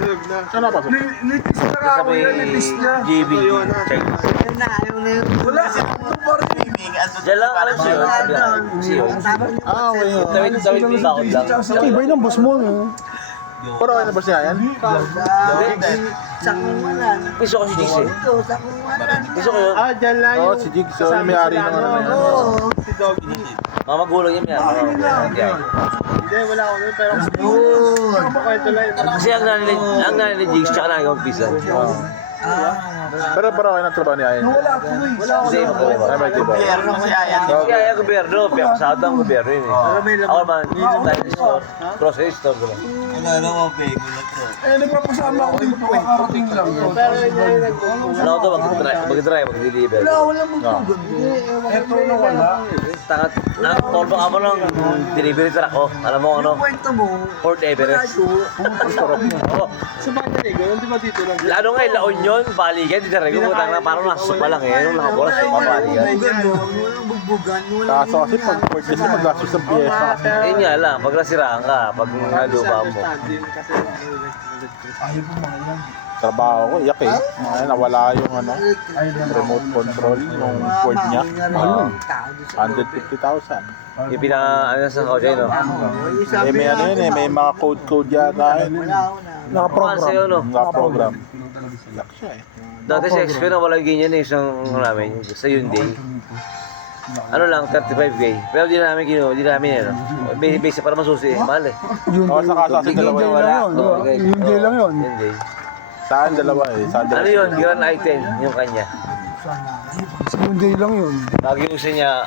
Sunog na. Saan na pasok? Nipis na ka ako yan, nipis niya. GB. Ayaw na yun. Wala. Diyan lang alam siya. Siyo. Okay. Tawid bakod lang. Iba yun ang boss mo. Pero okay na ba siya yan? Piso ko si Jigs eh. Piso ko yun. Dyan lang Oo, si Jigs. So, may-ari naman na yan. Si Doggy. Mga magulang yun yan. Hindi, wala ako nun. Pero kwento lang yun. Kasi ang nanay ni Jigs tsaka nanay kong pisa. Pero okay na trabaho ni Ayan. Kasi iba ko Ay, may tiba. Kaya yung gobyerno, kaya kasado ang gobyerno yun eh. Ako naman, tayo store, grocery store ko lang. Nagpapasama ako dito. Kakarating lang. Pero yun yung nag-uusap. Ano ko to, mag-drive, mag-deliver. Wala mong tugod. Eto na wala. Tangat, torno ka mo ng delivery truck ko. Alam mo ano, Kwento mo. Fort Everest. Oo. Sa Pagdaligo, hindi ba dito lang? Ano nga, La Union, Baligan, di na rin ko na parang nasa pa lang eh. Nung nakabola sa Baligan. Walang bugbugan. Kaso kasi pag purchase mo, maggastos ng pyesa. Yun nga lang, pag nasiraan ka, pag nalupa mo. Ayaw po mga yan. Trabaho ko, iyak eh. Ay, nawala yung ano, remote control, yung Ford niya. 150,000. Yung ano sa Kojay, no? Eh, may ano yun eh, may mga code yata yun. Nakaprogram. Sa'yo, no? Nakaprogram. Iyak siya eh. Dati sa XP na walang ganyan eh, isang namin, sa Hyundai. Ano lang, 35K. Pero di namin ano. Basic para masusi eh, mahal eh. Oo, sa kasa sa dalawa yun. Hyundai lang yun. Hyundai. Saan dalawa eh? Saan dalawa? Ano yun? Grand i10, yung kanya. Hyundai lang yun. Lagi uso niya,